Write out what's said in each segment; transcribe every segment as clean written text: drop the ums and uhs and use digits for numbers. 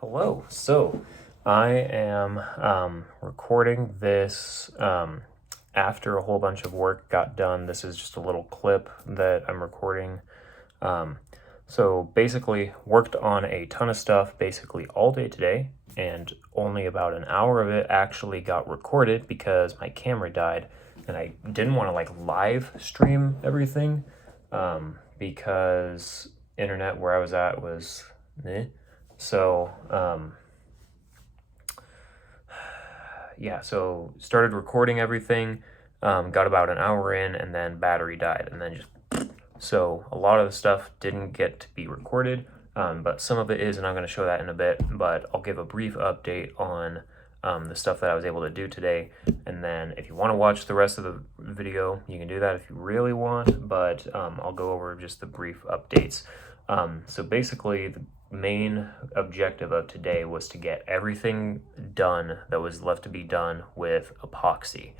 Hello. So I am recording this after a whole bunch of work got done. This is just a little clip that I'm recording. Um, so basically worked on a ton of stuff basically all day today, and only about an hour of it actually got recorded because my camera died and I didn't want to like live stream everything because internet where I was at was eh. So, yeah, so started recording everything, got about an hour in, and then battery died, and then so a lot of the stuff didn't get to be recorded, but some of it is, and I'm going to show that in a bit, but I'll give a brief update on the stuff that I was able to do today, and then if you want to watch the rest of the video, you can do that if you really want, but I'll go over just the brief updates. So basically, the main objective of today was to get everything done that was left to be done with epoxy.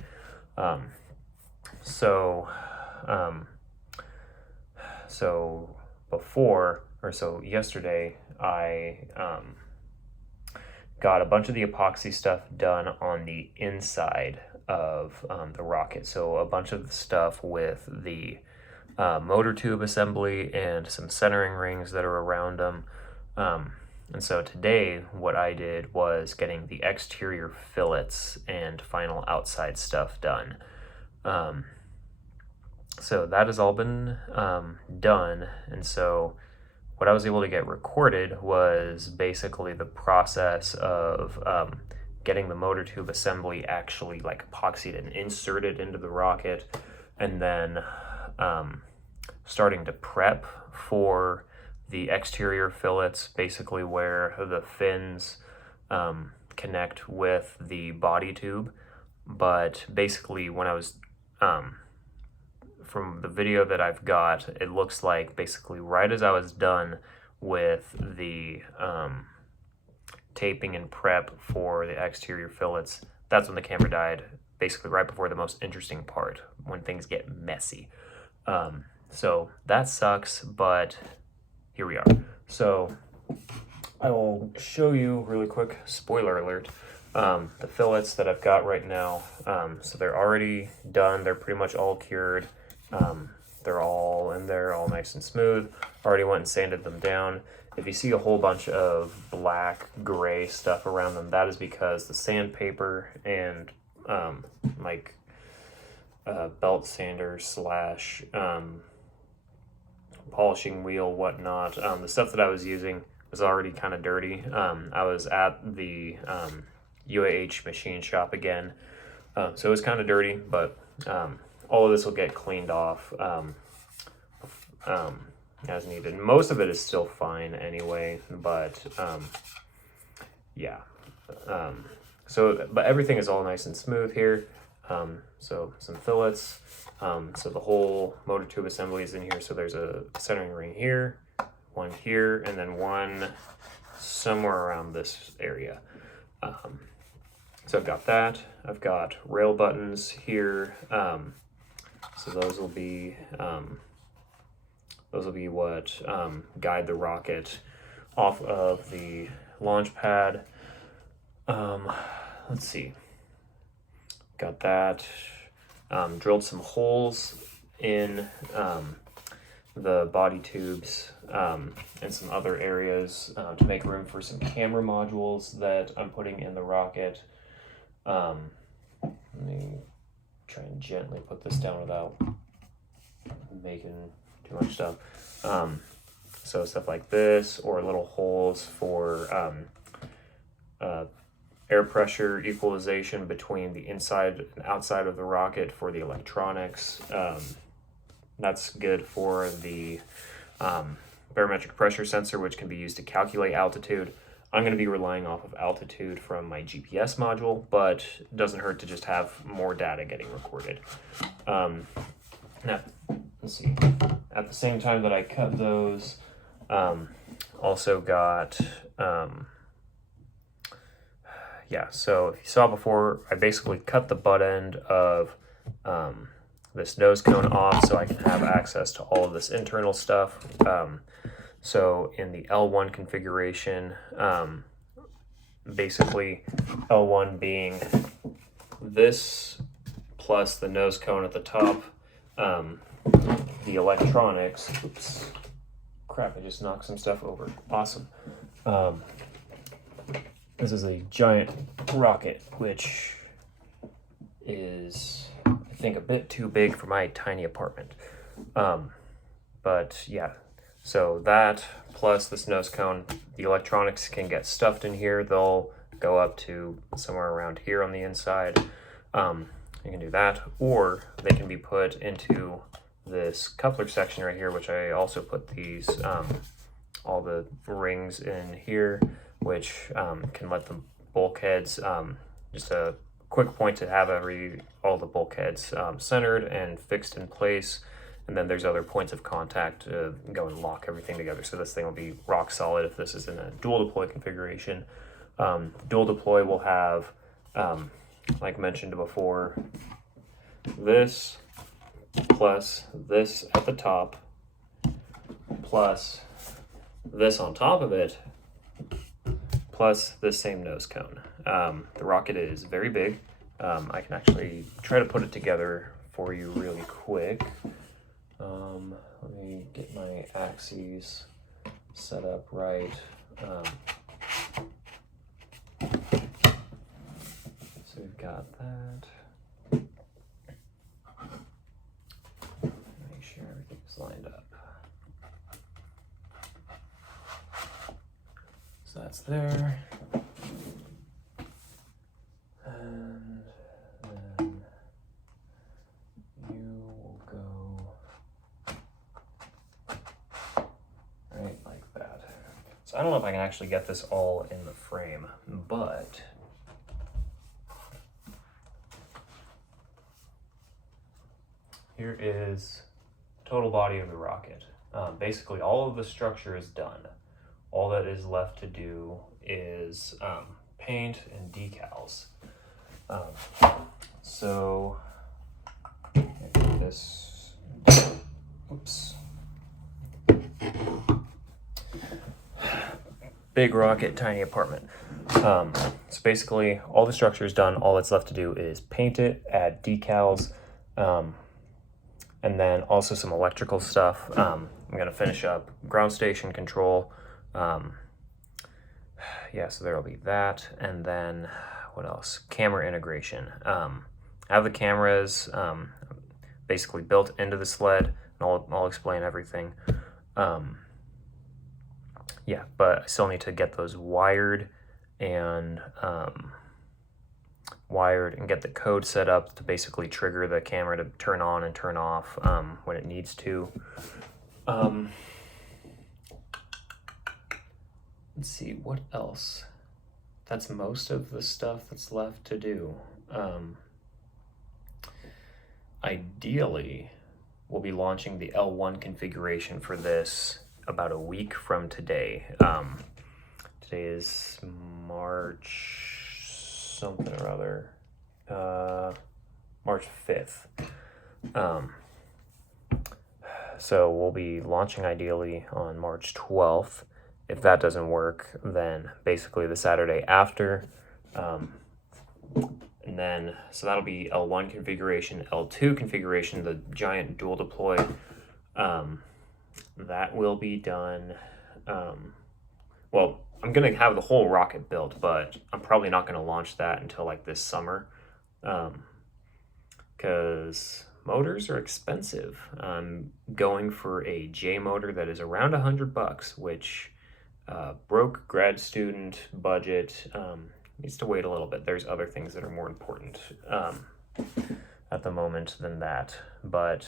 So yesterday I got a bunch of the epoxy stuff done on the inside of the rocket. So a bunch of the stuff with the motor tube assembly and some centering rings that are around them. And so today what I did was getting the exterior fillets and final outside stuff done. So that has all been done, and so what I was able to get recorded was basically the process of getting the motor tube assembly actually like epoxied and inserted into the rocket, and then starting to prep for the exterior fillets, basically where the fins connect with the body tube. But basically when I was from the video that I've got, it looks like basically right as I was done with the taping and prep for the exterior fillets, that's when the camera died, basically right before the most interesting part, when things get messy. So that sucks, but here we are. So I will show you really quick, spoiler alert, the fillets that I've got right now. So they're already done. They're pretty much all cured. They're all in there, all nice and smooth. Already went and sanded them down. If you see a whole bunch of black, gray stuff around them, that is because the sandpaper and belt sander slash polishing wheel, whatnot, the stuff that I was using was already kind of dirty. I was at the UAH machine shop again, so it was kind of dirty, but all of this will get cleaned off as needed. Most of it is still fine anyway, but yeah. But everything is all nice and smooth here. So some fillets. So the whole motor tube assembly is in here. So there's a centering ring here, one here, and then one somewhere around this area. So I've got that. I've got rail buttons here. So those will be what guide the rocket off of the launch pad. Let's see. Got that. Drilled some holes in the body tubes and some other areas to make room for some camera modules that I'm putting in the rocket. Let me try and gently put this down without making too much stuff. So stuff like this, or little holes for air pressure equalization between the inside and outside of the rocket for the electronics. That's good for the barometric pressure sensor, which can be used to calculate altitude. I'm going to be relying off of altitude from my GPS module, but it doesn't hurt to just have more data getting recorded. Now, let's see. At the same time that I cut those, also got, so if you saw before, I basically cut the butt end of this nose cone off so I can have access to all of this internal stuff. So in the L1 configuration, basically L1 being this plus the nose cone at the top, the electronics. Oops, crap! I just knocked some stuff over. Awesome. This is a giant rocket, which is, I think, a bit too big for my tiny apartment. But yeah, so that plus this nose cone, the electronics can get stuffed in here. They'll go up to somewhere around here on the inside. You can do that, or they can be put into this coupler section right here, which I also put these, all the rings in here, which can let the bulkheads, just a quick point to have all the bulkheads centered and fixed in place. And then there's other points of contact to go and lock everything together. So this thing will be rock solid if this is in a dual deploy configuration. Dual deploy will have, like mentioned before, this plus this at the top plus this on top of it plus this same nose cone. The rocket is very big. I can actually try to put it together for you really quick. Let me get my axes set up right. So we've got that. Make sure everything's lined up. So that's there. And then you will go right like that. So I don't know if I can actually get this all in the frame, but here is total body of the rocket. Basically all of the structure is done. All that is left to do is paint and decals. So this, oops. Big rocket, tiny apartment. So basically all the structure is done. All that's left to do is paint it, add decals, and then also some electrical stuff. I'm gonna finish up ground station control. Yeah, so there'll be that, and then what else? Camera integration. I have the cameras basically built into the sled, and I'll explain everything. Yeah, but I still need to get those wired and get the code set up to basically trigger the camera to turn on and turn off when it needs to. Let's see, what else? That's most of the stuff that's left to do. Ideally, we'll be launching the L1 configuration for this about a week from today. Today is March something or other, March 5th. So we'll be launching ideally on March 12th. If that doesn't work, then basically the Saturday after. And then, so that'll be L1 configuration. L2 configuration, the giant dual deploy, that will be done. Well, I'm going to have the whole rocket built, but I'm probably not going to launch that until like this summer. Because motors are expensive. I'm going for a J motor that is around $100, which broke grad student budget. Needs to wait a little bit. There's other things that are more important at the moment than that. But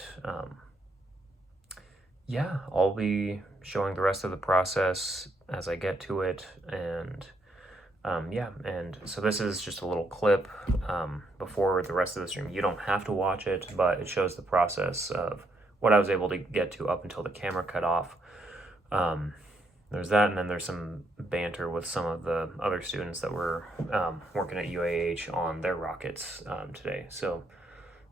yeah, I'll be showing the rest of the process as I get to it. And yeah, and so this is just a little clip before the rest of the stream. You don't have to watch it, but it shows the process of what I was able to get to up until the camera cut off. There's that, and then there's some banter with some of the other students that were working at UAH on their rockets today. So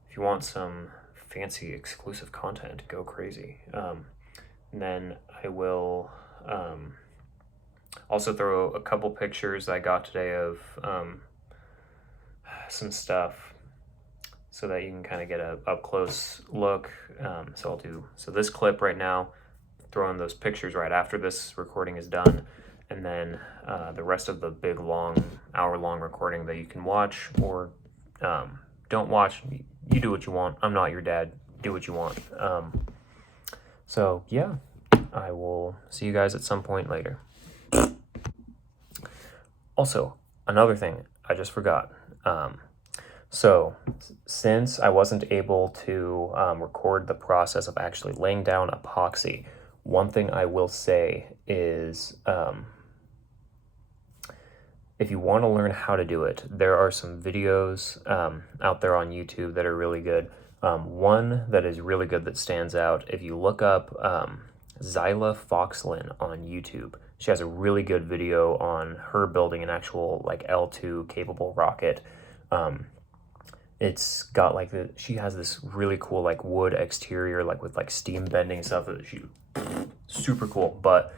if you want some fancy exclusive content, go crazy. And then I will Also throw a couple pictures I got today of some stuff so that you can kind of get a up close look. So this clip right now, throw in those pictures right after this recording is done, and then the rest of the big long hour-long recording that you can watch or don't watch. You do what you want. I'm not your dad. Do what you want. So yeah, I will see you guys at some point later. Also, another thing I just forgot. So since I wasn't able to record the process of actually laying down epoxy, one thing I will say is if you want to learn how to do it, there are some videos out there on YouTube that are really good. One that is really good that stands out, if you look up Zyla Foxlin on YouTube, she has a really good video on her building an actual like L2 capable rocket. It's got like she has this really cool like wood exterior, like with like steam bending and stuff that she super cool. But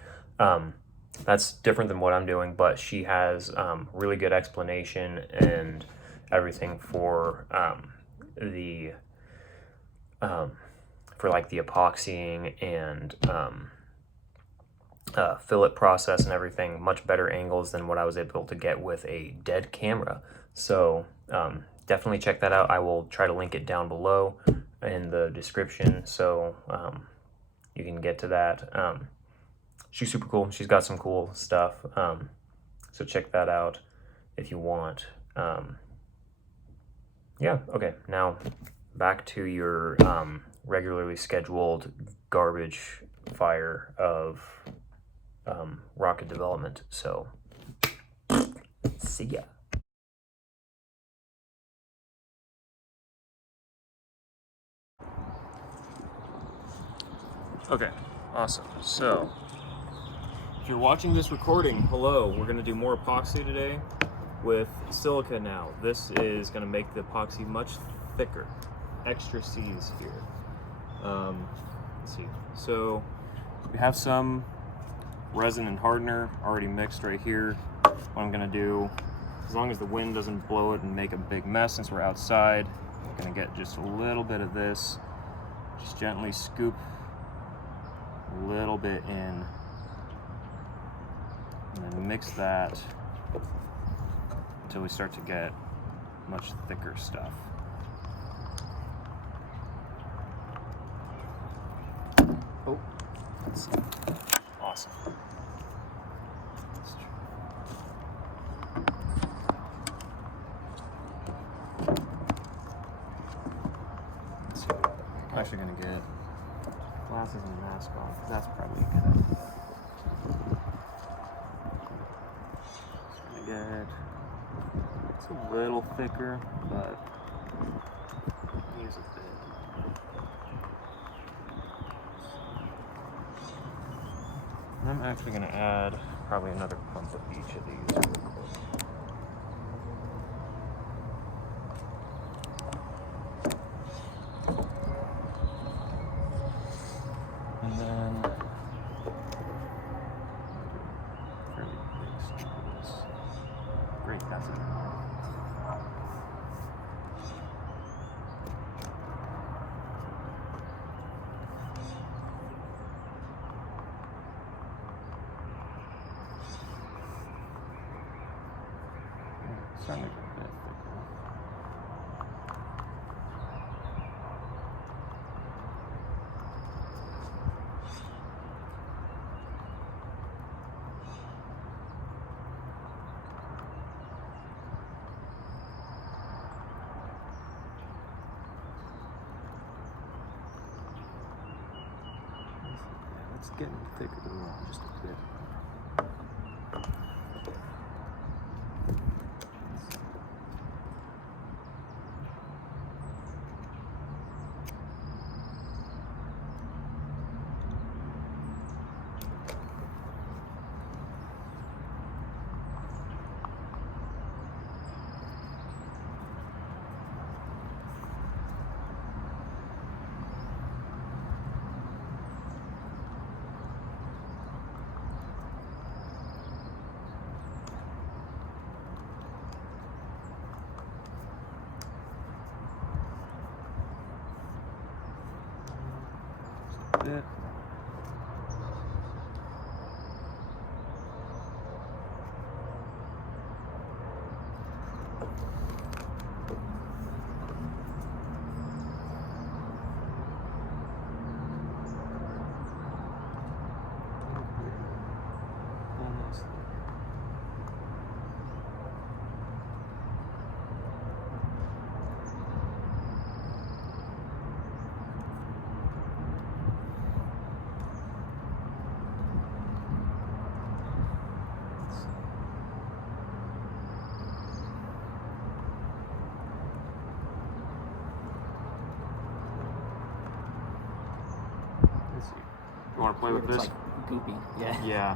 that's different than what I'm doing. But she has really good explanation and everything for like the epoxying and fillet process and everything. Much better angles than what I was able to get with a dead camera. So definitely check that out. I will try to link it down below in the description so you can get to that. She's super cool. She's got some cool stuff. So check that out if you want. Yeah, okay. Now back to your regularly scheduled garbage fire of rocket development. So see ya. Okay, awesome. So, if you're watching this recording, hello, we're going to do more epoxy today with silica now. This is going to make the epoxy much thicker. Extra C's here. Let's see. So, we have some resin and hardener already mixed right here. What I'm going to do, as long as the wind doesn't blow it and make a big mess since we're outside, I'm going to get just a little bit of this. Just gently scoop a little bit in, and then mix that until we start to get much thicker stuff. Oh, that's awesome. I'm actually gonna get glasses and mask on, because that's probably good. It's really good. It's a little thicker, but use a bit. And I'm actually going to add probably another pump of each of these real quick. And then fairly big sprinkles. Great, that's it. Starting to get a bit thicker. It's getting thicker than well, just a bit. bit. You want to play with this? It's like goopy. Yeah. Yeah.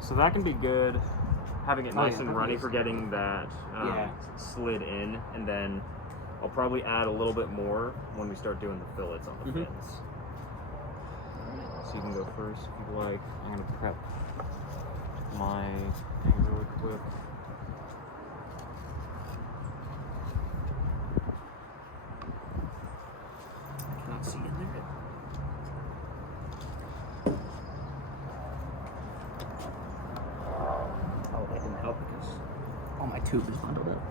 So that can be good. Having it nice and runny for getting that slid in, and then I'll probably add a little bit more when we start doing the fillets on the fins. So you can go first if you like. I'm gonna prep my thing really quick. I cannot see in there. Oh, that didn't help because all my tube is bundled up.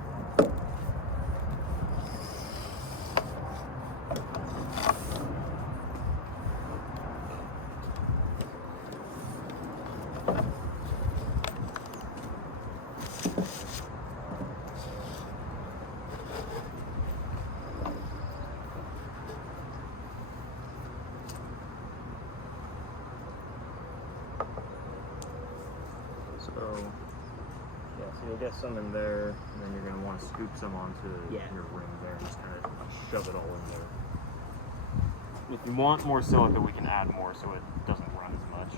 So you'll get some in there, and then you're going to want to scoop some onto your ring there and just kind of shove it all in there. If you want more silica, we can add more so it doesn't run as much.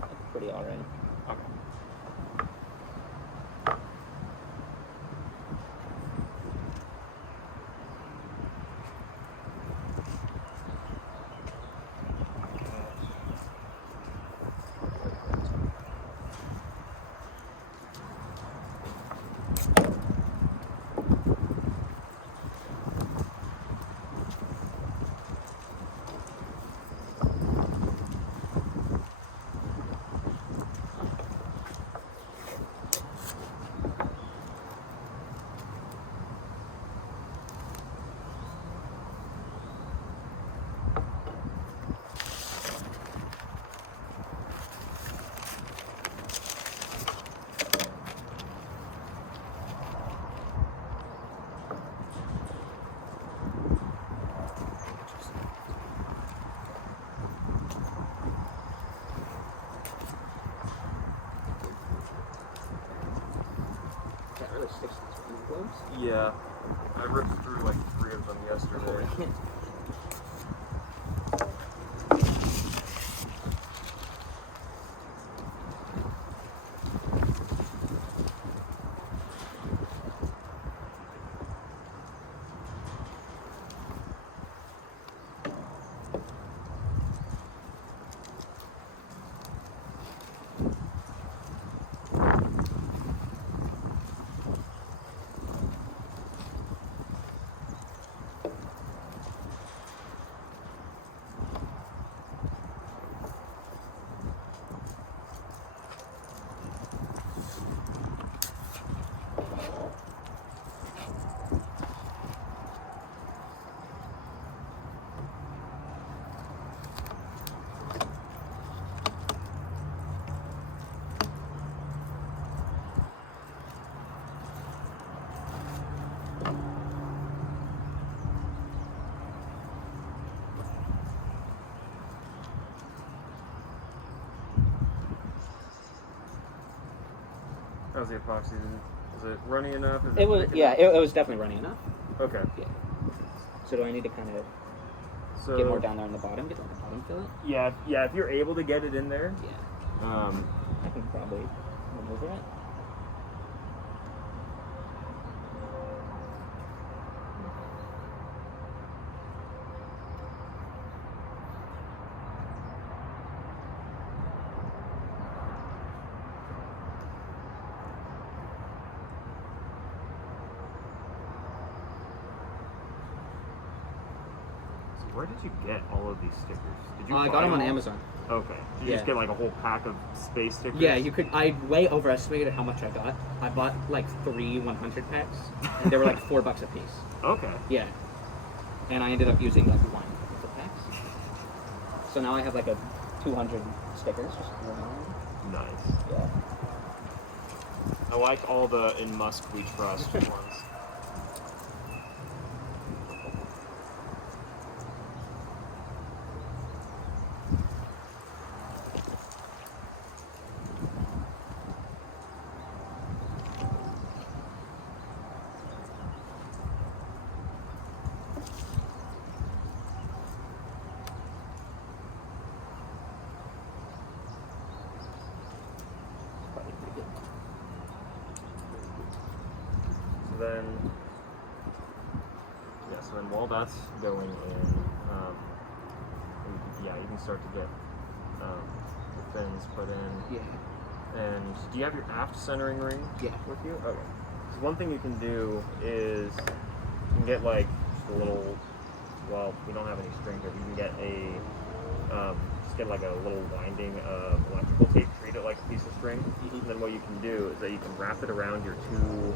That's pretty alright. Okay. Yeah, I ripped through like 3 of them yesterday. How's the epoxy? Is it runny enough? It was, yeah, it was definitely runny enough. Okay. Yeah. So do I need to kind of get more down there on the bottom, get on the bottom fillet? Yeah, if you're able to get it in there. Yeah. I can probably maneuver it. Where did you get all of these stickers? Did you I buy got them on all? Amazon. Okay. Did you just get like a whole pack of space stickers? Yeah, you could. I way overestimated how much I got. I bought like 3 100 packs, and they were like $4 a piece. Okay. Yeah, and I ended up using like 1 of the packs. So now I have like a 200 stickers. Just Nice. yeah. I like all the In Musk We Trust ones. So then while that's going in, you can start to get the fins put in. Yeah. And do you have your aft centering ring with you? Okay. So one thing you can do is you can get like just a little, well, we don't have any string here, but you can get just get like a little winding of electrical tape, treat it like a piece of string. And then what you can do is that you can wrap it around your two,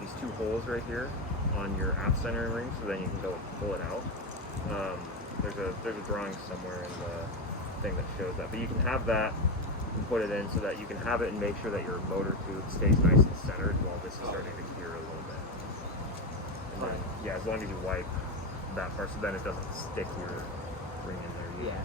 these 2 holes right here on your aft centering ring, so then you can go pull it out. There's a drawing somewhere in the thing that shows that, but you can have that and put it in so that you can have it and make sure that your motor tube stays nice and centered while this is starting to cure a little bit. And then, yeah, as long as you wipe that part, so then it doesn't stick your ring in there. Yeah.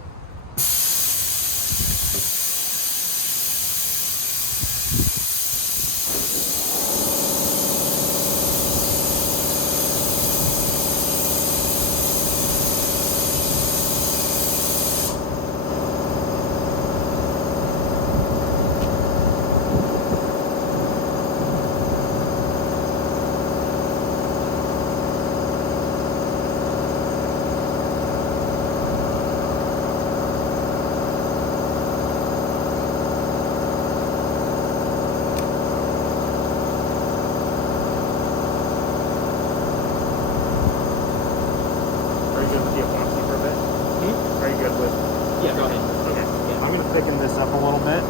Thicken this up a little bit.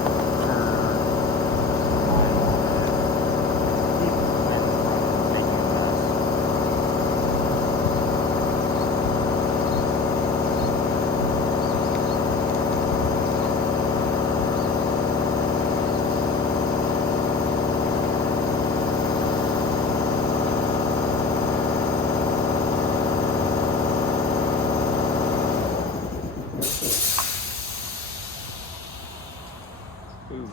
Ooh, yeah.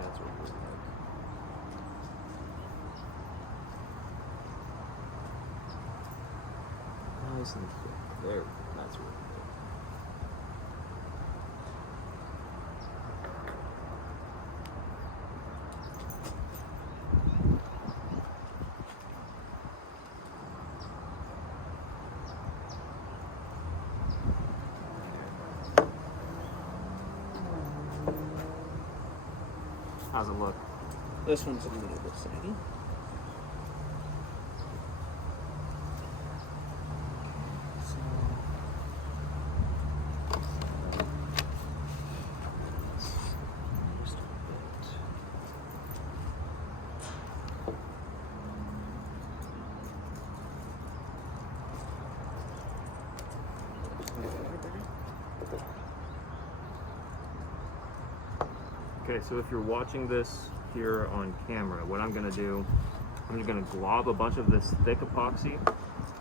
That's what it looks like. Nice and thick. There, that's what it is. How's it look? This one's a little bit saggy. Okay, so if you're watching this here on camera, what I'm gonna do, I'm just gonna glob a bunch of this thick epoxy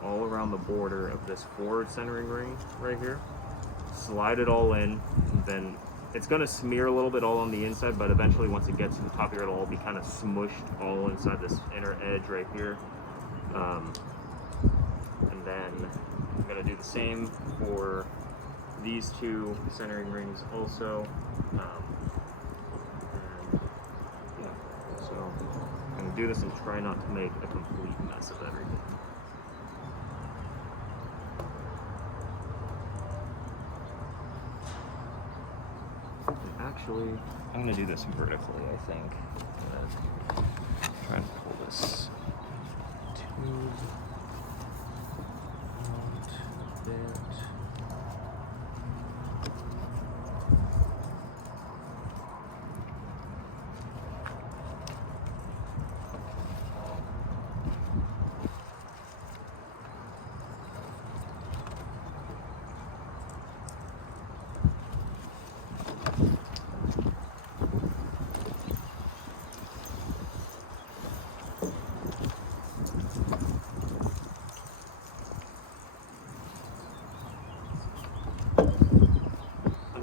all around the border of this forward centering ring right here. Slide it all in, and then it's gonna smear a little bit all on the inside, but eventually once it gets to the top here, it'll all be kind of smushed all inside this inner edge right here. And then I'm gonna do the same for these 2 centering rings also. So I'm going to do this and try not to make a complete mess of everything. And actually, I'm going to do this vertically, I think. I'm going to try and pull this to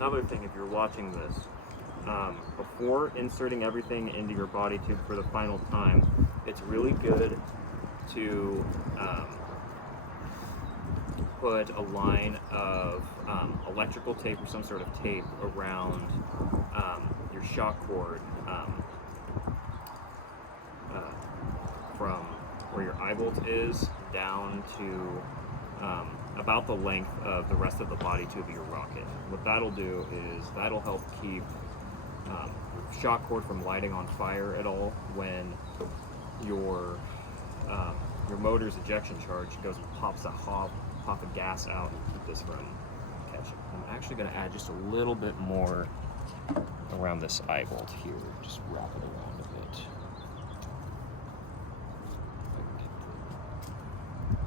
another thing, if you're watching this, before inserting everything into your body tube for the final time, it's really good to put a line of electrical tape or some sort of tape around your shock cord from where your eye bolt is down to about the length of the rest of the body tube of your rocket. What that'll do is that'll help keep your shock cord from lighting on fire at all when your motor's ejection charge goes and pops of gas out and keep this from catching. I'm actually going to add just a little bit more around this eye bolt here. Just wrap it around a bit.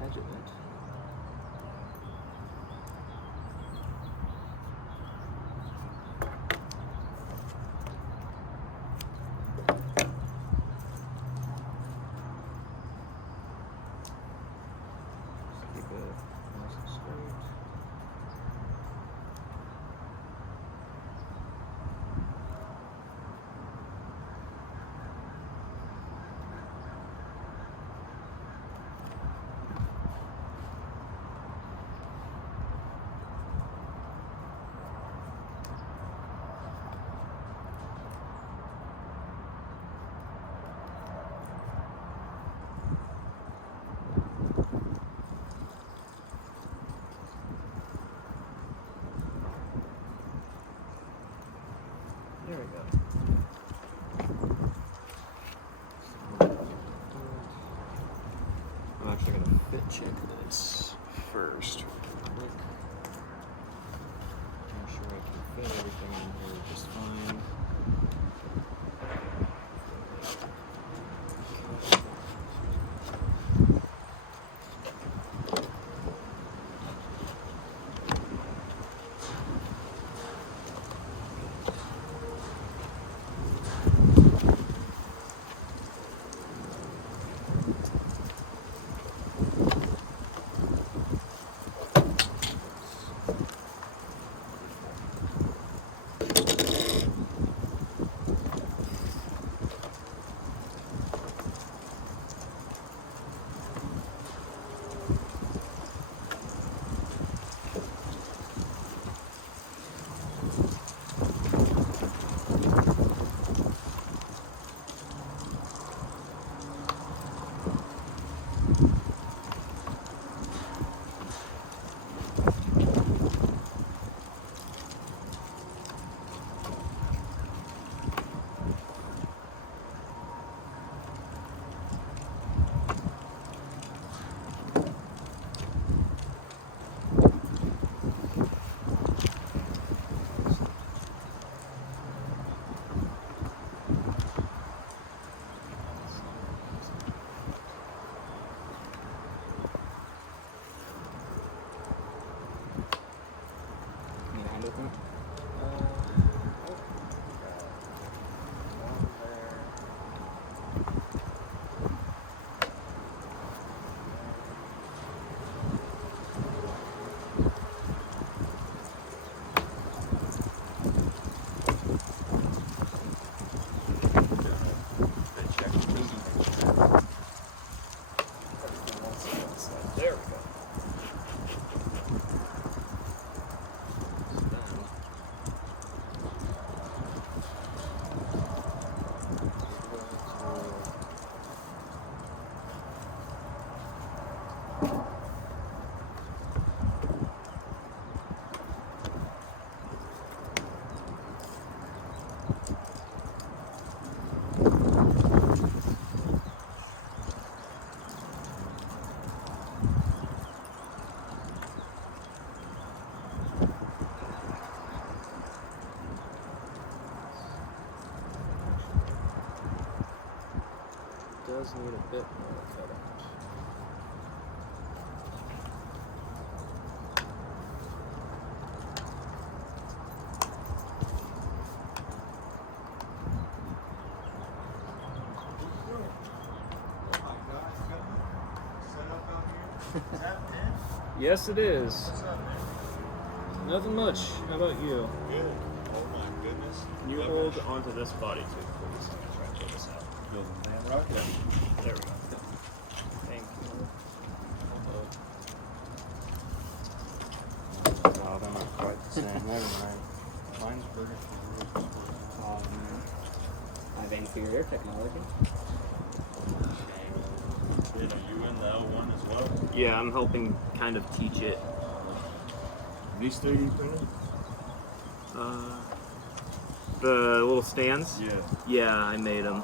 Edge of it. There we go. I'm actually going to fit check this first. Quick. Make sure I can fit everything in here just fine. Does need a bit more cut out. Yes, it is. What's up, man? Nothing much. How about you? Good. Oh my goodness. Can you hold onto this body too, please? I'm gonna try and get this out. Building a damn rocket. There we go. Thank you. Oh, they're not quite the same. Never mind. Mine's British. I have inferior technology. Are you in the L1 as well? Yeah, I'm helping kind of teach it. These 3D printed? The little stands? Yeah. Yeah, I made them.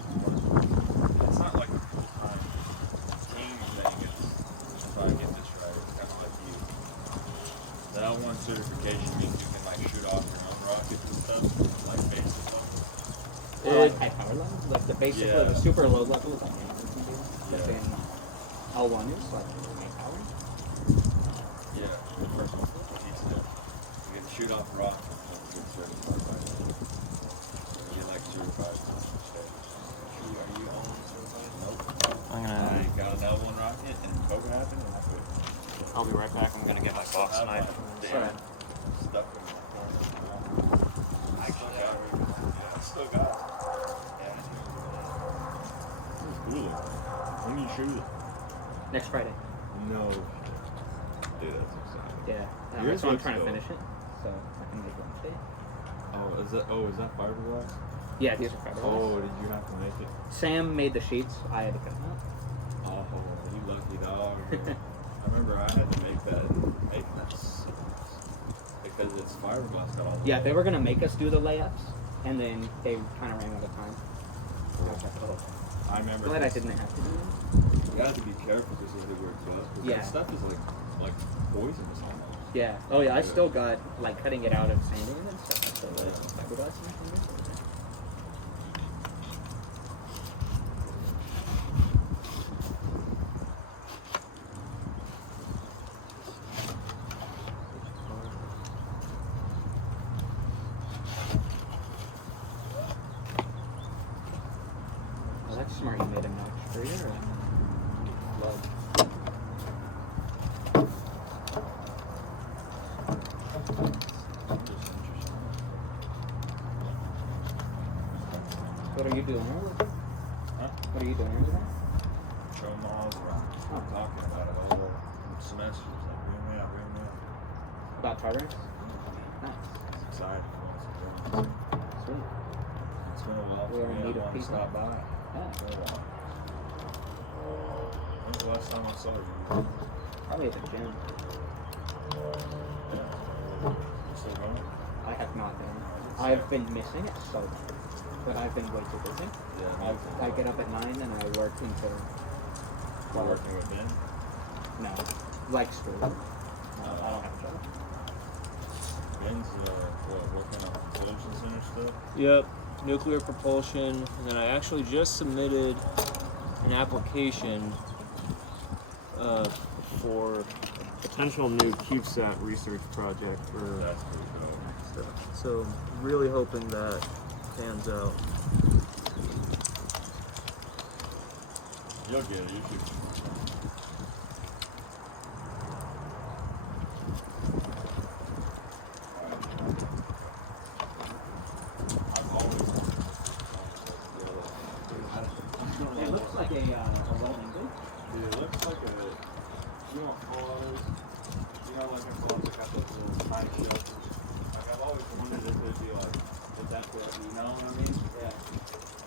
It's not like a full-time team thing. It's, if I get this right, it's kind of like you. The L1 certification means you can like shoot off your own rockets and stuff, like basic stuff. Or like high power level? Like the basic, Yeah. the super low level is like anything can do. But Yeah. then L1 is like high power. Yeah. The first one. You can shoot off rockets and get certified by that. You get like certified. Are you on certified? Nope. I'm I got an L1 rocket and COVID happened and I quit. I'll be right back. I'm gonna get my box I knife. damn stuck in my car. I still got it. Yeah, I still got it. Yeah. It's cool. When do you shoot it? Next Friday. No. Dude, that's exciting. Yeah. Yours So I'm looks trying to dope. finish it. So I can make Wednesday. Is that fiberglass? Yeah, these are fiberglass. Oh, did you have to make it? Sam made the sheets. I had to cut them out. Oh, you lucky dog. I remember I had to make that because it's fiberglass got all the Yeah, they were gonna make us do the layups, and then they kind of ran out of time. I was like, oh, I remember. glad I this- didn't have to do it. You have to be careful because of the word gloves. Yeah. That stuff is like poisonous almost. Yeah. Oh yeah, I still got like cutting it out of sanding it and stuff. I still got fiberglass in my fingers. Well, that's smart. You made a notch for your plug. What are you doing? Huh? What are you doing over there? Show them all around. I'm talking about it all the semesters. Like, bring me out, bring me out. About Tigris? Nice. It's exciting. Sweet. It's been a while We're for in me. need I of want to people. stop by. Yeah. It's been a while. When's the last time I saw you? Probably at the gym. Yeah. You still going? I have not been. I've been missing it so much. But I've been way too busy. Yeah. I get up at 9 and I work until You're working with Ben? no, like school. I don't have a job. Ben's working on propulsion center stuff? Yep, nuclear propulsion. And then I actually just submitted an application for potential new CubeSat research project for That's pretty cool. stuff. So really hoping that pans out. You'll get it. You should. I've always wanted to. It looks like a welding booth. Dude, it looks like a. You know, cars. You know, like a car that got those little tiny shelters. Like I've always wondered if it'd be like, if that's what you know what I mean? Yeah.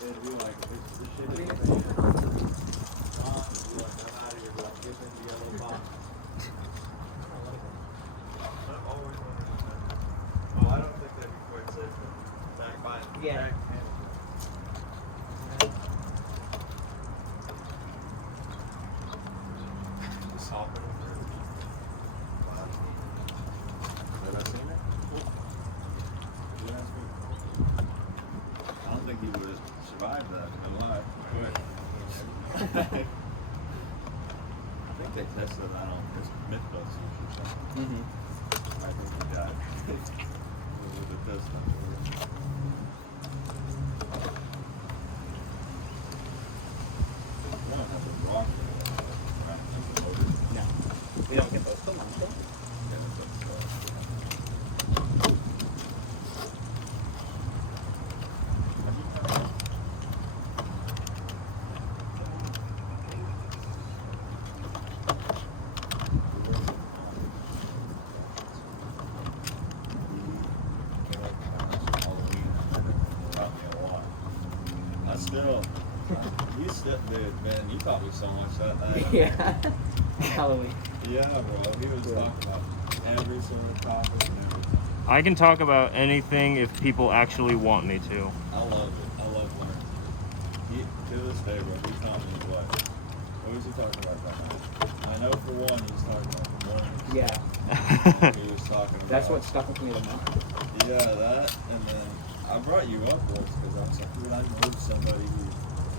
It'd be like this shit. Is like, you're like, I'm out of here, like get into your little box. I've always wondered if that. Oh, I don't think that'd be quite safe. Back by. Yeah. Just hopping over it. Have I seen it? Did you ask me? I don't think he would have survived that alive. I think they tested that on this Mythbusters or something. Mm-hmm. I think he died. With the pistol. We don't have a rock there. No. We don't get those till Monday. Dude, man, you taught me so much that night. Yeah. Halloween. Yeah, bro. He was talking about every sort of topic and everything. I can talk about anything if people actually want me to. I love it. I love learning. To this day, bro, he taught me what was he talking about that night? I know for one, he was talking about the mornings. Yeah. He was talking about. That's what stuck with me the most. Yeah, that, and then I brought you up once because I was like, dude, I know somebody who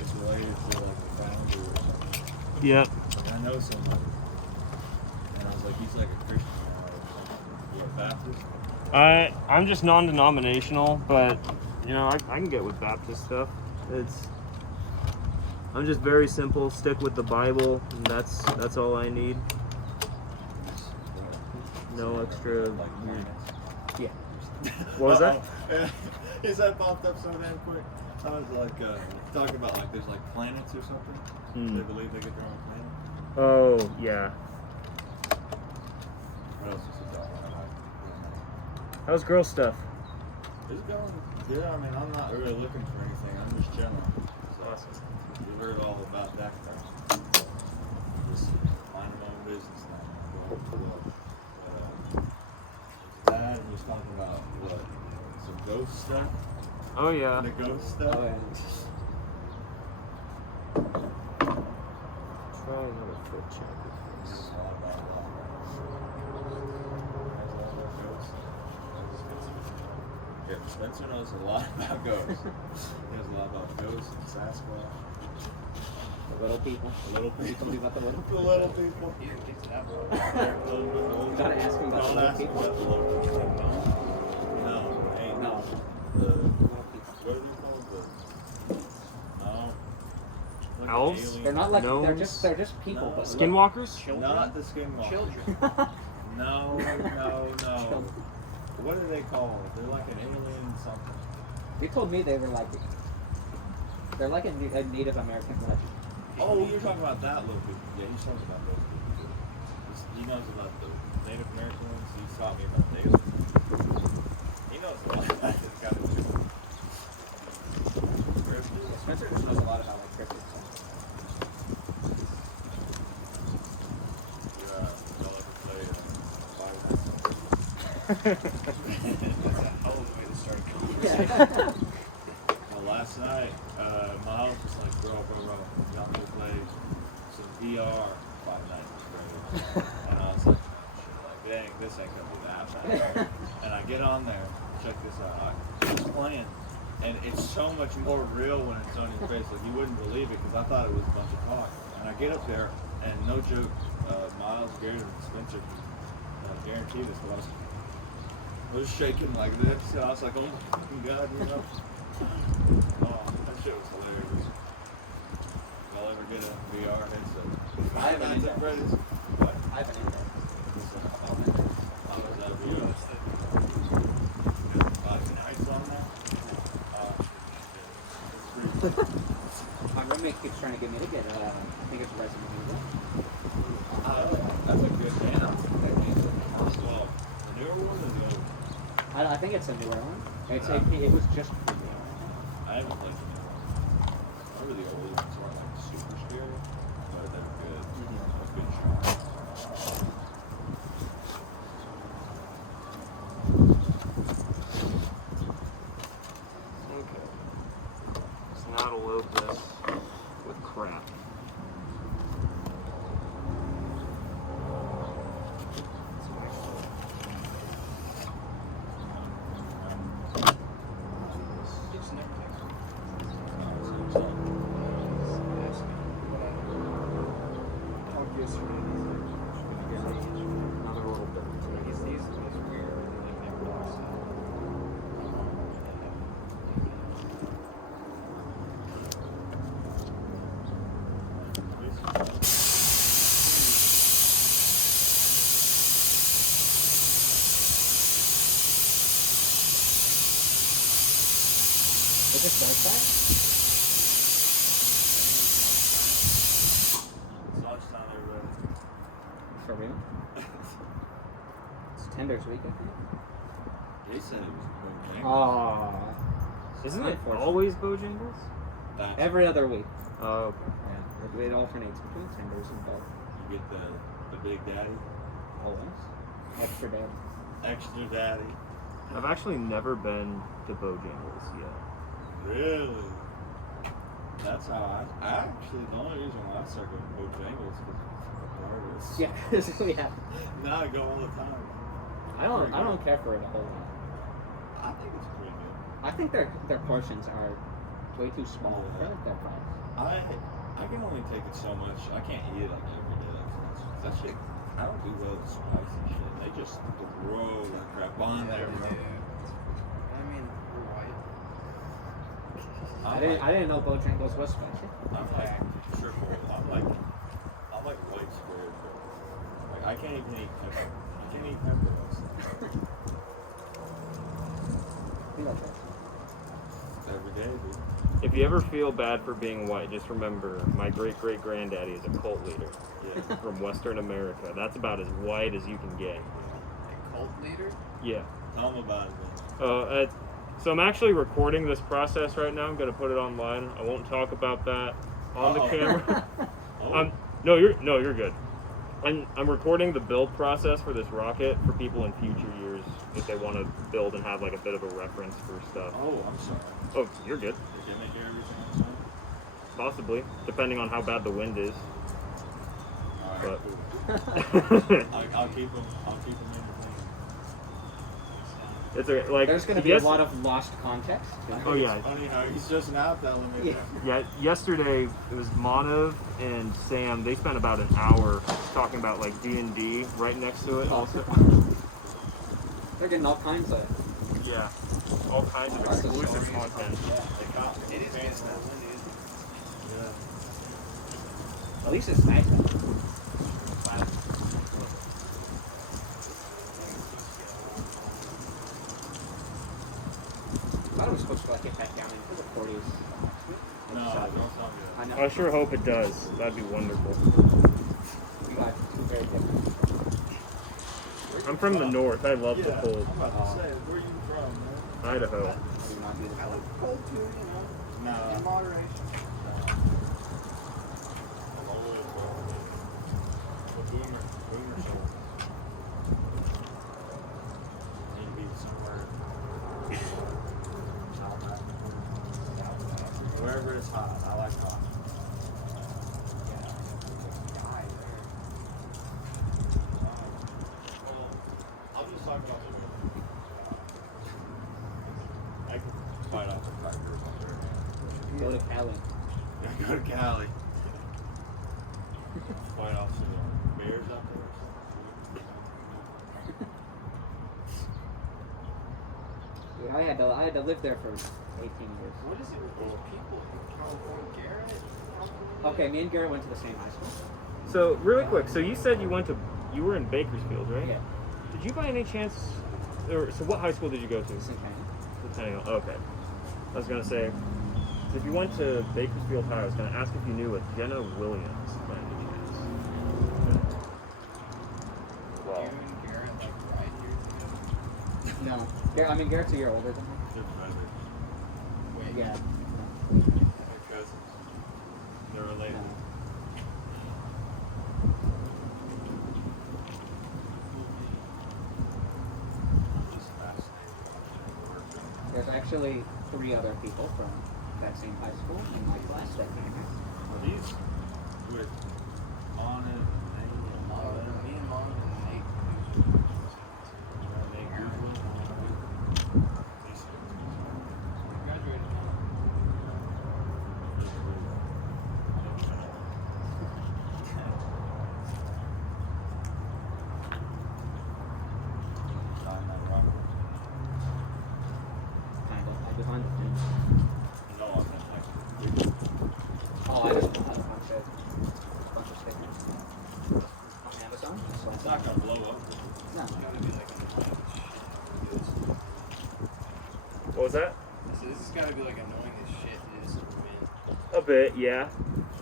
is related to like the founder or something. Yep. Like, I know somebody. And I was like, he's like a Christian now or something. You a Baptist? I'm just non-denominational, but you know, I can get with Baptist stuff. I'm just very simple. Stick with the Bible, and that's all I need. No extra. Like planets. Yeah. What was that? His head popped up so damn quick. I was like, talking about like there's like planets or something. They believe they get their own planet. Oh yeah. What else is he talking about? How's girl stuff? It's going good. I mean, I'm not really looking for anything. I'm just chilling. So, Awesome. you heard all about that crap. Just mind my own business now. Going for what? That and just talking about what? Some ghost stuff? Oh yeah. The ghost stuff? Oh, yeah. Try another foot check. There's a lot about that. Yeah, Spencer knows a lot about ghosts. He knows a lot about ghosts and Sasquatch. The little people. The little You told me people. about the little The little people. You gotta ask him about the Don't little ask him people. about the little people. No, ain't. No. The, what are they called? No. Like Elves? alien- They're not like Gnomes? they're just people, No. but Skinwalkers? Not the skinwalkers. Children. No. What are they called? They're like an alien something. You told me they were like they're like a Native American legend. Oh, you're talking about that little people. Yeah, he's talking about those people. He knows about the Native American ones. He's taught me about the aliens. He knows a lot about this kind of shit. Spencer just knows a lot about like cryptid stuff. Y'all ever play Five Nights at Freddy's? That's a hell of a way to start a conversation. Well, last night, Miles was like, bro, y'all need to play some VR Five Nights at Freddy's. And I was like, dang, this ain't gonna be that bad. And I get on there, check this out. He's playing, and it's so much more real when it's on your face. Like, you wouldn't believe it, because I thought it was a bunch of talk. And I get up there, and no joke, Miles, Garrett, and Spencer guarantee this, but I was shaking like this, and I was like, oh my fucking god, you know? Oh, that shit was hilarious. Y'all ever get a VR headset? I haven't Nights at Freddy's. What? I haven't either. How was that for you? Nights on there? It's pretty My roommate keeps trying to get me to get I think it's Resident Evil. That's a good game. That game's the first one. The newer one or the old one? I think it's a newer one. It was just for me. I haven't played the new one. I remember the old ones weren't like super scary, but they were good. A good shot. Okay. So now to load this with crap. Another little bit. Is this like that? It's lunchtime, everybody. For real? It's Tenders week, I think. They said it was okay. Oh. Isn't it Unfortunate. always Bojangles? That's Every other week. Oh, okay. Yeah. It alternates between Tenders and Bud. You get the Big Daddy, Always. Extra dad. Extra Daddy. I've actually never been to Bojangles yet. Really? That's how I actually, the only reason why I started going to Bojangles was artists. Yeah, yeah. Now I go all the time. I don't care for it a whole lot. I think it's pretty good. I think their portions are way too small for their price. I can only take it so much. I can't eat it like every day. That shit, I don't do well with spicy shit. They just throw that crap on there, bro. I mean, we're white. I didn't know Bojangles was spicy. I'm like triple. I'm like white squared, bro. Like I can't even eat pepper. I can't eat pepper. You like that? Every day, dude. If you ever feel bad for being white, just remember my great-great-granddaddy is a cult leader Yeah. from Western America. That's about as white as you can get. A cult leader? Yeah. Tell them about it, man. So I'm actually recording this process right now. I'm gonna put it online. I won't talk about that on the Uh-oh. camera. Oh. No, you're good. I'm recording the build process for this rocket for people in future years if they want to build and have like a bit of a reference for stuff. Oh, I'm sorry. Oh, you're good. Can they hear everything I'm saying? Possibly, depending on how bad the wind is. Alright, But cool. I'll keep them entertained. it's like There's going to be a lot of lost context. Oh, yeah. It's funny how he's just now telling me that. Yeah, yesterday it was Manav and Sam. They spent about an hour talking about like D&D right next to it. Also, They're getting all kinds of. yeah, all kinds of exclusive content. They caught me. It is getting that windy, isn't it? Yeah. At least it's nice. I thought it was supposed to like get back down into the 40s. No, don't tell me I know. I sure hope it does. That'd be wonderful. We got two very different. I'm from the north. I love that. the Yeah, cold. I'm about to say, where are you from, man? Idaho. We might be the I like cold too, you know, No. in moderation. I'm all over, bro. The boomer show. Need to be somewhere. Wherever it's hot. I like hot. I'll just talk about the weather. I can fight off the Tigris on there. Go to Cali. Go to Cali. Fight off some bears up there. Dude, I had to live there for 18 years. What is it with these people in California? Garrett? Okay, me and Garrett went to the same high school. So really quick, so you said you were in Bakersfield, right? Yeah. Did you by any chance, so what high school did you go to? Centennial. Centennial. Okay. I was gonna say, if you went to Bakersfield High, I was gonna ask if you knew a Jenna Williams by any chance. You and Garrett, like, right here together? No. Garrett's a year older than me. They're brothers. Wait. Yeah. They're cousins. They're related. No. I'm just fascinated by their work. There's actually 3 other people from that same high school in my class that came here. Are these with Mona and Nate? Me and Mom and Nate. Nate Goodwin? These Graduated. Kind of. I behind the scenes. No, I'm not like Oh, I just bought a bunch of stickers on Amazon. So it's not gonna blow up. no. It's gotta be like in the What was that? I said So this has got to be like annoying as shit to do this in the wind. A bit, yeah.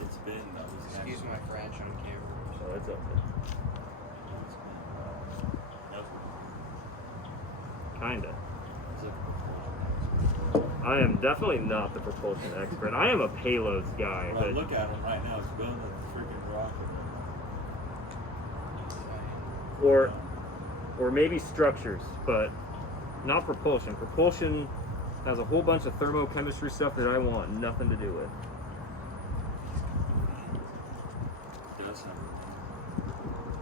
It's been though. It's Excuse my French on camera. So it's okay. Kinda. I am definitely not the propulsion expert. I am a payloads guy, Well, but look at him right now. It's building a freaking rocket. or maybe structures, but not propulsion. Propulsion has a whole bunch of thermochemistry stuff that I want nothing to do with. He does have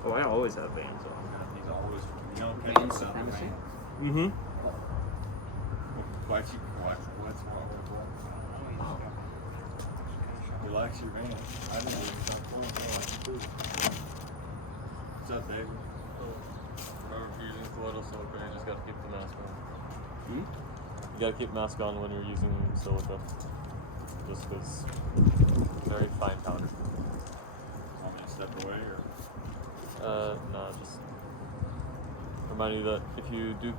Oh, I always have bands on. He's always, you know, Band supremacy. Mm-hmm. what's wrong with what? He likes your van. I didn't even stop pulling. I like you too. What's up, David? Remember, if you're using colloidal silica, you just gotta keep the mask on. Hmm? You gotta keep mask on when you're using silica. Just because very fine powder. Want me to step away or? Nah, just remind you that if you do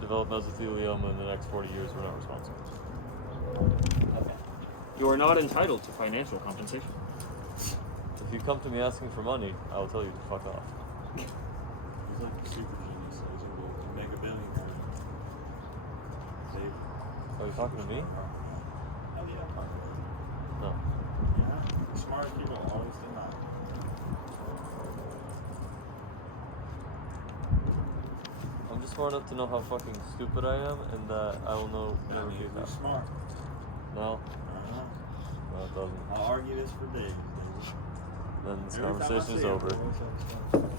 develop mesothelioma in the next 40 years, we're not responsible. You are not entitled to financial compensation. If you come to me asking for money, I will tell you to fuck off. He's like a super genius. So he's able to make $1 billion. Save. Are you talking to me? Oh yeah, I'm talking to you. No. Yeah. Smart people always deny. I'm just smart enough to know how fucking stupid I am, and that I will know never be You're that. smart. No, Uh-huh. no, it doesn't. I'll argue this for days. Then this Every time I conversation is see it, over. I always understand.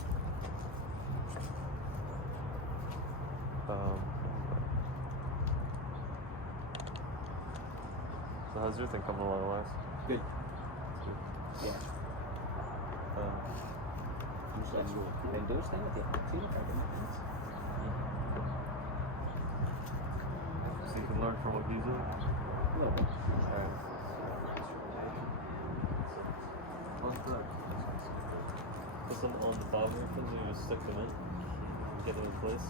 So how's your thing coming along, Elias? Good. Good. Yeah. You said you been doing stuff with the active if I didn't ask. So you can learn from what he's doing. A little bit. How's that? Put some on the bottom of your fins and you just stick them in, get them in place.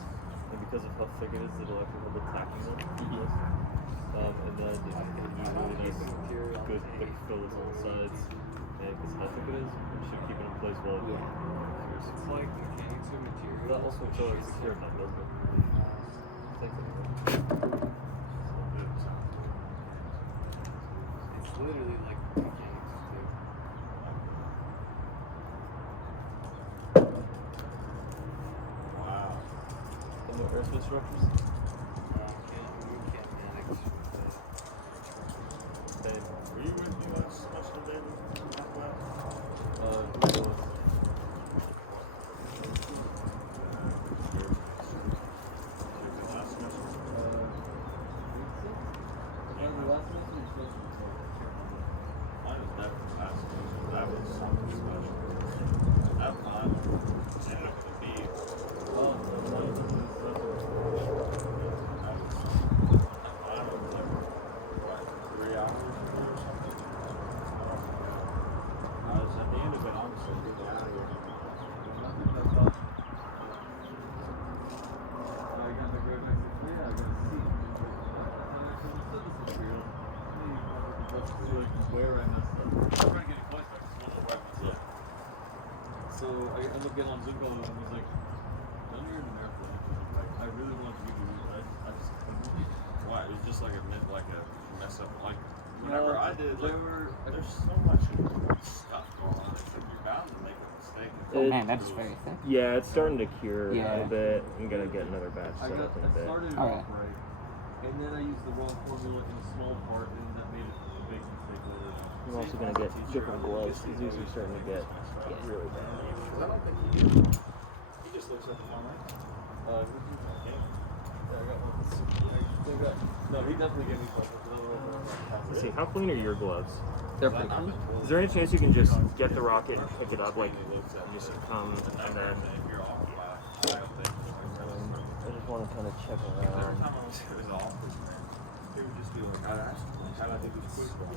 And because of how thick it is, it'll actually hold the tacking on. And then you can do really nice, good thick fillets on the sides. And because how thick it is, you should keep it in place while Yeah. It's like mechanics of material. that also accelerates the cure time, doesn't it? Takes it. It's literally like mechanics too. Wow. And the aerospace structures? Mechanics. Okay. Were you with me last semester, David? So, Mine was definitely last semester. That was something special. That time ended up with a B. That was something. Mine was like, what, 3 hours or something? I was at the end of it, honestly, getting out of here. where I messed up. I'm trying to get it close, but I just want to where I messed up. So I end up getting on Zoom call with him, and he's like, "None of you're in America." Like, I really wanted to give you, I just couldn't. Why? It was just like a mess up. Like whenever I did, they like, were. there's so much stuff going on. It's like you're bound to make a mistake. Oh man, that is very thick. Yeah, it's starting to cure Yeah. a bit. I'm gonna get another batch I set up in a bit. started it Alright. off right, and then I used the wrong formula in a small part, and that made it a big mistake later. I'm also gonna get different gloves because these are starting to get really bad. I don't think he just looks at the phone, right? Yeah, I got one. No, he definitely gave me one. Let's see, how clean are your gloves? They're pretty clean. Is there any chance you can just get the rocket and pick it up, like just come and then? If you're off by, I don't think. I just want to kind of check Every around. time I was at his office, man, he would just be like, I'd ask him, like, how do I do this quick? He'd be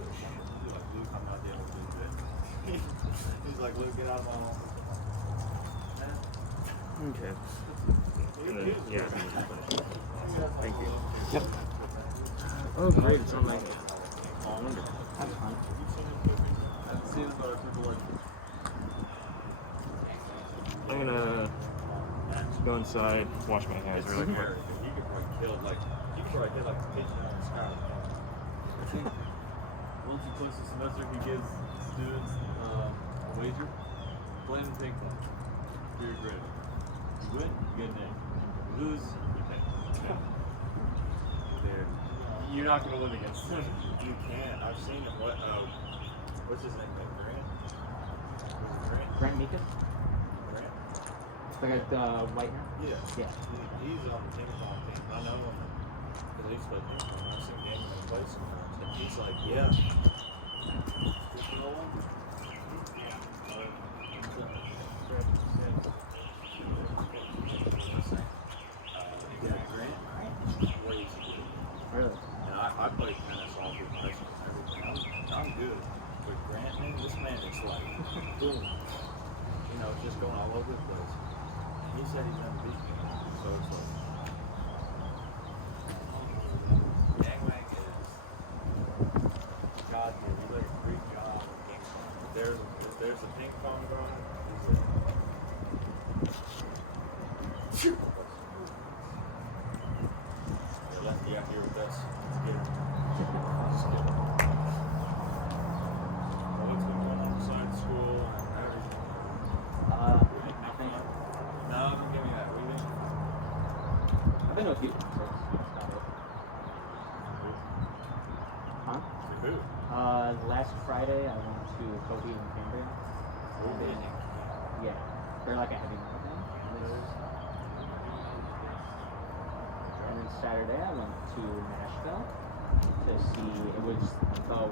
like, Luke, I'm not dealing with this bit. He's like, Luke, get out of my office. Okay. He was Yeah. Thank you. Yep. Oh, great! It's on my. That's fun. That's the but I took away. I'm gonna go inside, wash my hands really quick. You could probably kill like you could probably hit like a pitch down the sky. Once or twice a semester, he gives students a wager. Play the ping pong for your grade. You win, you get an A. You lose, you pay. Dude, You're not gonna win against him. you can't. I've seen him. What's his name? Like Grant? Was it Grant? Grant Mika? Grant? Like a white hair? Yeah. Yeah. He's on the ping pong team. I know him because I used to play ping pong. I've seen games he plays sometimes, and he's like, yeah. Yeah, Grant. Way too good. Really? And I played tennis all through high school and everything. I'm good. But Grant, man, this man is like, boom. You know, just going all over the place. And he said he's gonna beat me. So it's like, Gangwang is, God, man, he's like a great job. If there's a ping pong going, he's like, yeah, lefty out here with us. Let's get him. Let's get him. Well, what's been going on besides school and everything? Nothing. No, don't give me that. What do you think? I've been to a few concerts. That's about it. Huh? To who? Last Friday I went to Kobe in Cambria. Yeah. They're like a heavy metal band. And then Saturday I went to Nashville to see, it was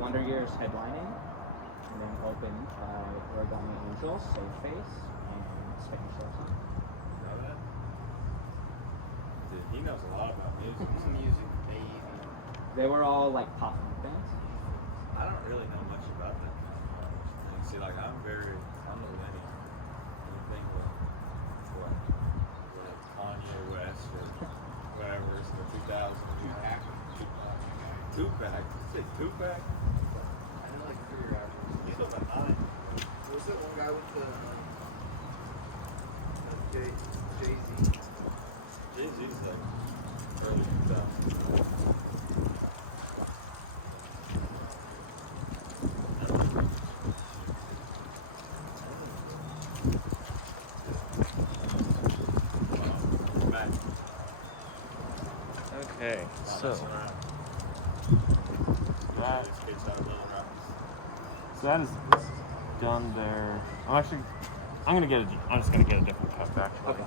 Wonder Years headlining, and then opened by Origami Angels, Safe Face, and Spanish Soul. Know that? Dude, he knows a lot about music. Music, They were all like pop punk bands. I don't really know much about that kind of thing. See, like, I'm the Lenny. You think what Kanye West or whatever, it's the 2000. Tupac. You say Tupac? I know like 3 rappers. He's up at 9. Was it one guy with the Jay-Z? Jay-Z's like early 2000s. Okay, so that is done there. I'm just gonna get a different cup actually. Okay.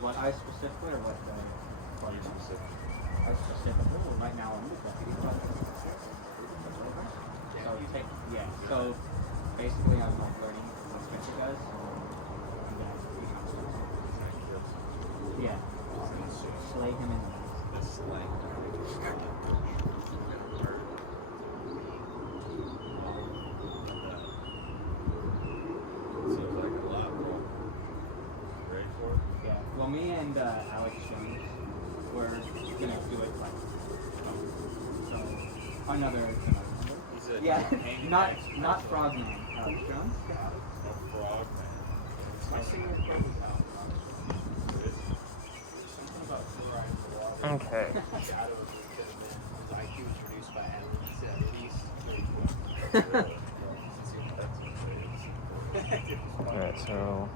What I specifically or what You specific. I specifically? Well, right now I'm the deputy project manager. So basically I'm like learning what Spencer does. Yeah. Slay him in The slang. Seems like a lot more. Ready for it? yeah. Well, me and Alex Jones were gonna do it like so another He's a yeah, handy not man. not Frogman. Alex Jones. A frog man. My singer friend was out. Something about fluoride in the water. Okay. Shadow of his IQ was reduced by at least 32. Alright, so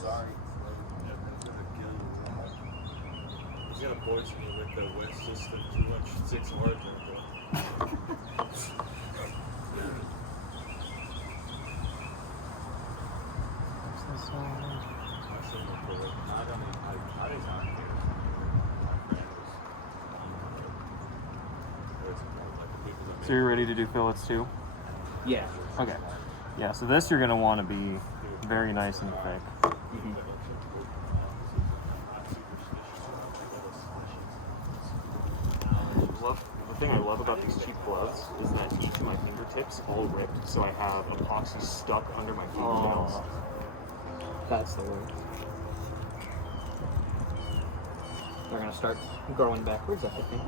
Sorry. He's gonna voice me with the West System 206 hard drive. I shouldn't have put it. I didn't know. So you're ready to do fillets too? Yeah. Okay. Yeah, so this you're going to want to be very nice and thick. Mm-hmm. The thing I love about these cheap gloves is that each of my fingertips all ripped, so I have epoxy stuck under my fingernails. That's the word. They're gonna start growing backwards, I think.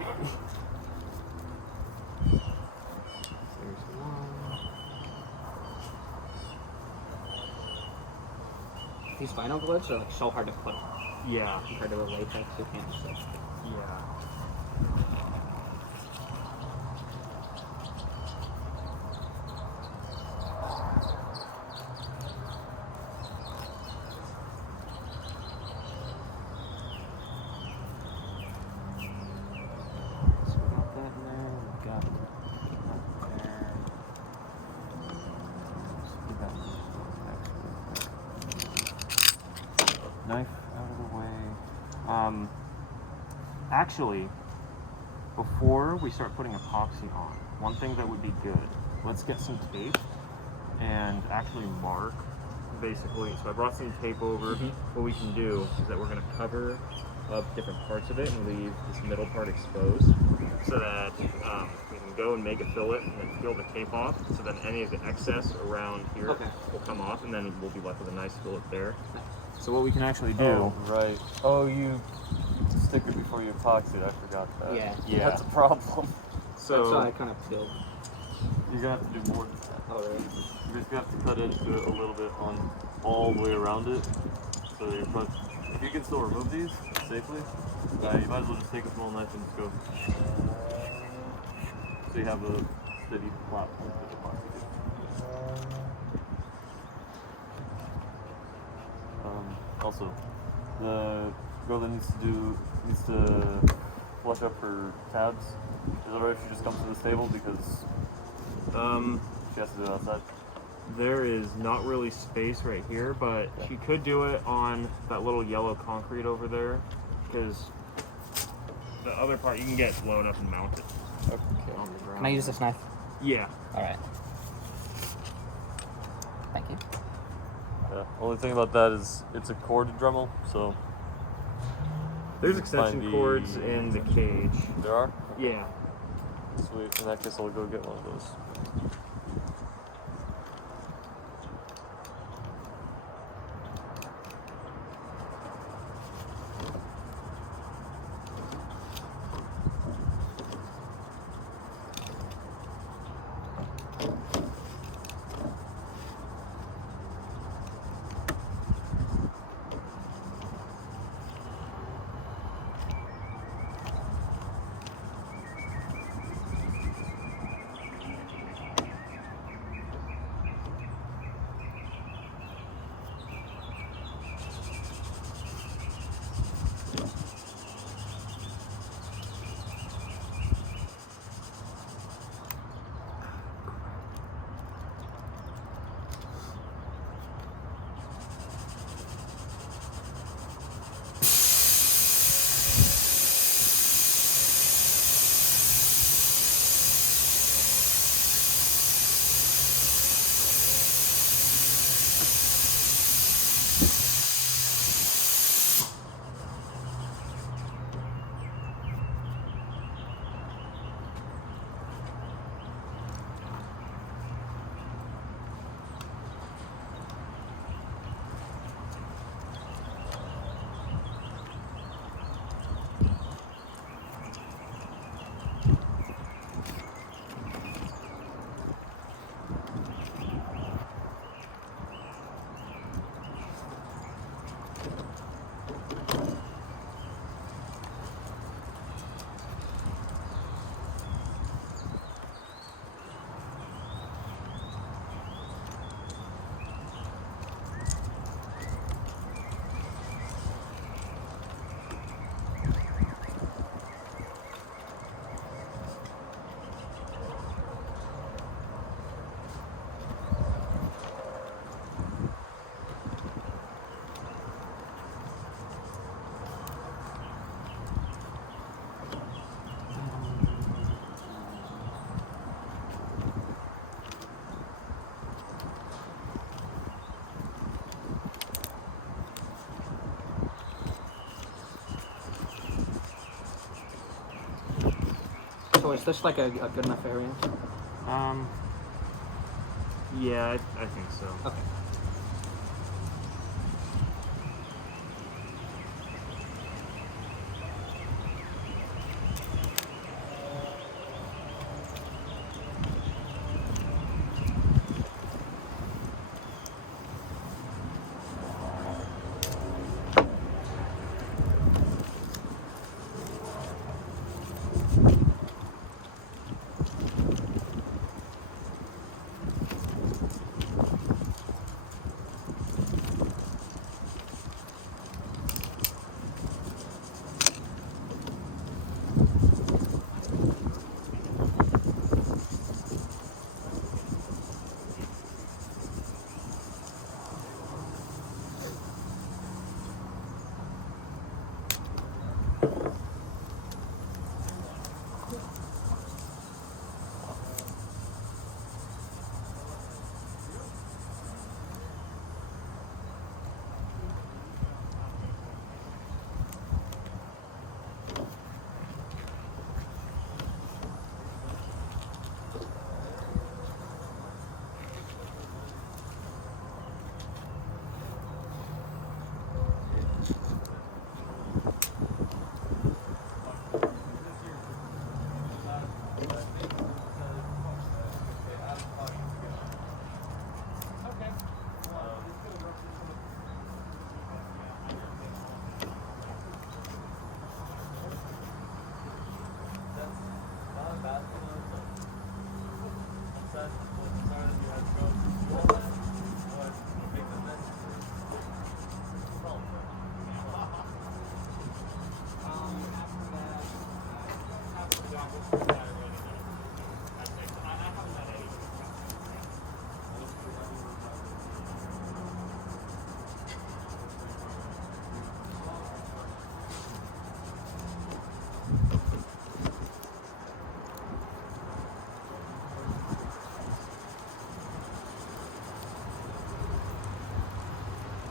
There's one. These vinyl gloves are like so hard to put on Yeah. compared to the latex. You can't just like. Yeah. So we got that in there. We got that there. So we got knife out of the way. Actually, before we start putting epoxy on, one thing that would be good, let's get some tape and actually mark basically. So I brought some tape over. What we can do is that we're going to cover up different parts of it and leave this middle part exposed so that we can go and make a fillet and then peel the tape off, so then any of the excess around here will come off, and then we'll be left with a nice fillet there. So what we can actually do... Oh, right. Oh, you stick it before you epoxy it. I forgot that. Yeah. That's a problem. So that's why I kind of peeled. You're gonna have to do more than that. Oh, really? You're just gonna have to cut into it a little bit on all the way around it. So that if you can still remove these safely, you might as well just take a small knife and just go. So you have a steady platform for the epoxy. Also, the girl that needs to flush up her tabs. Is it alright if she just comes to this table because she has to do it outside? There is not really space right here, but she could do it on that little yellow concrete over there, because the other part you can get blown up and mounted Okay. on the ground. Can I use this knife? Yeah. All right. Thank you. Yeah. Only thing about that is it's a corded Dremel, so There's Find extension the- cords in the cage. there are. Yeah. Sweet. In that case, I'll go get one of those. So is this like a good enough area? Yeah, I think so. Okay.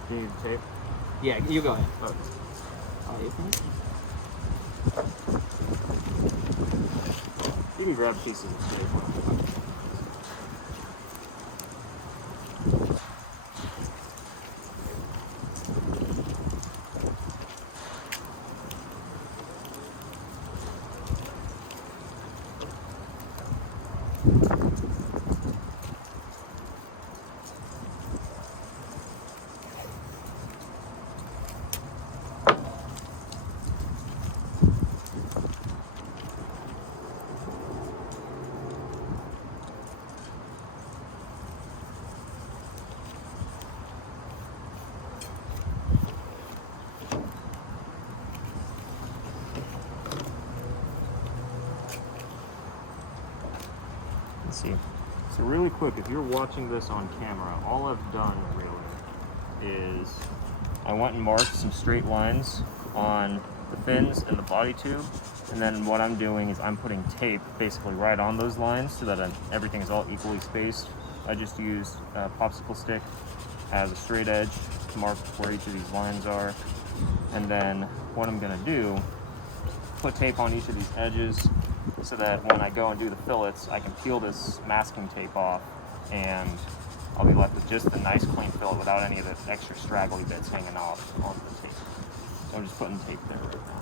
Do you need tape? Yeah, you go ahead. Okay. Oh, you think? You can grab pieces of tape. Let's see. So really quick, if you're watching this on camera, all I've done really is I went and marked some straight lines on the fins and the body tube, and then what I'm doing is I'm putting tape basically right on those lines so that everything is all equally spaced. I just used a popsicle stick as a straight edge to mark where each of these lines are, and then what I'm going to do, put tape on each of these edges so that when I go and do the fillets, I can peel this masking tape off and I'll be left with just the nice clean fillet without any of the extra straggly bits hanging off onto the tape. So I'm just putting tape there right now.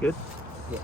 Good? Yeah.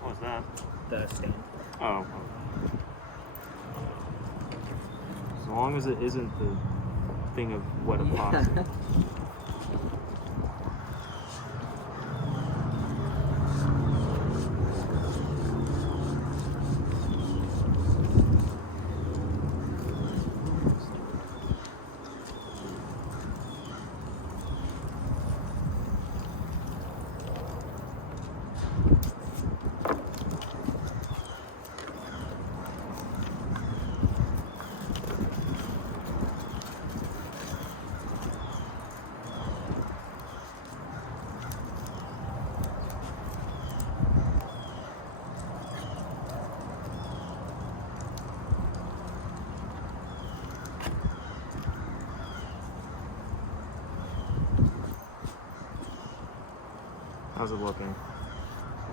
What was that? The stand. Oh. As long as it isn't the thing of wet epoxy. How's it looking?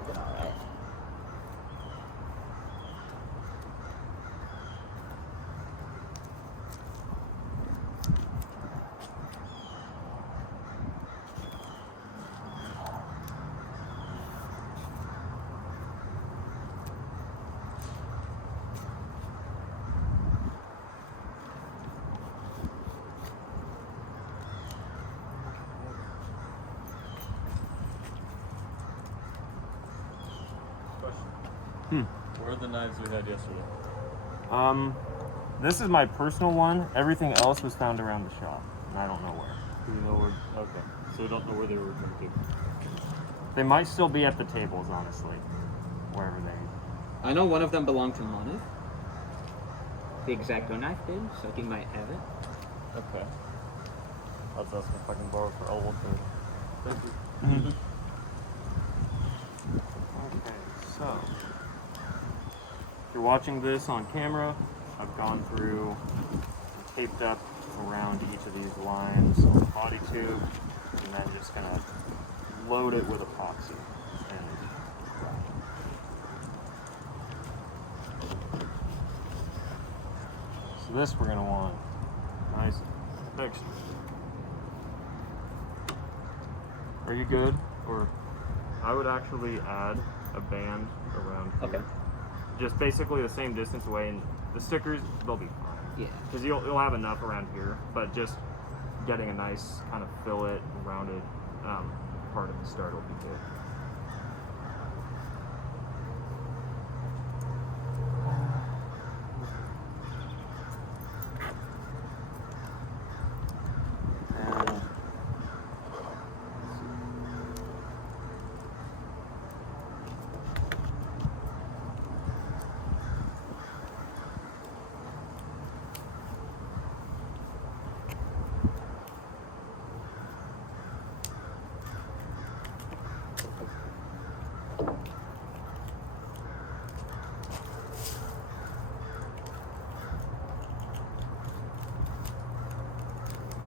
Looking all right. Where are the knives we had yesterday? This is my personal one. Everything else was found around the shop, and I don't know where. Do we know where? Okay. So we don't know where they were going to. They might still be at the tables, honestly, wherever they. I know one of them belonged to Monif. The Exacto knife did, so he might have it. Okay. I'll just ask if I can borrow for Elwood. Thank you. Okay, so if you're watching this on camera, I've gone through and taped up around each of these lines on the body tube, and then just gonna load it with epoxy. So this we're gonna want nice fixed. Are you good? Or I would actually add a band around here. Okay. Just basically the same distance away, and the stickers, they'll be fine. Yeah. Because you'll have enough around here, but just getting a nice kind of fillet, rounded part at the start will be good.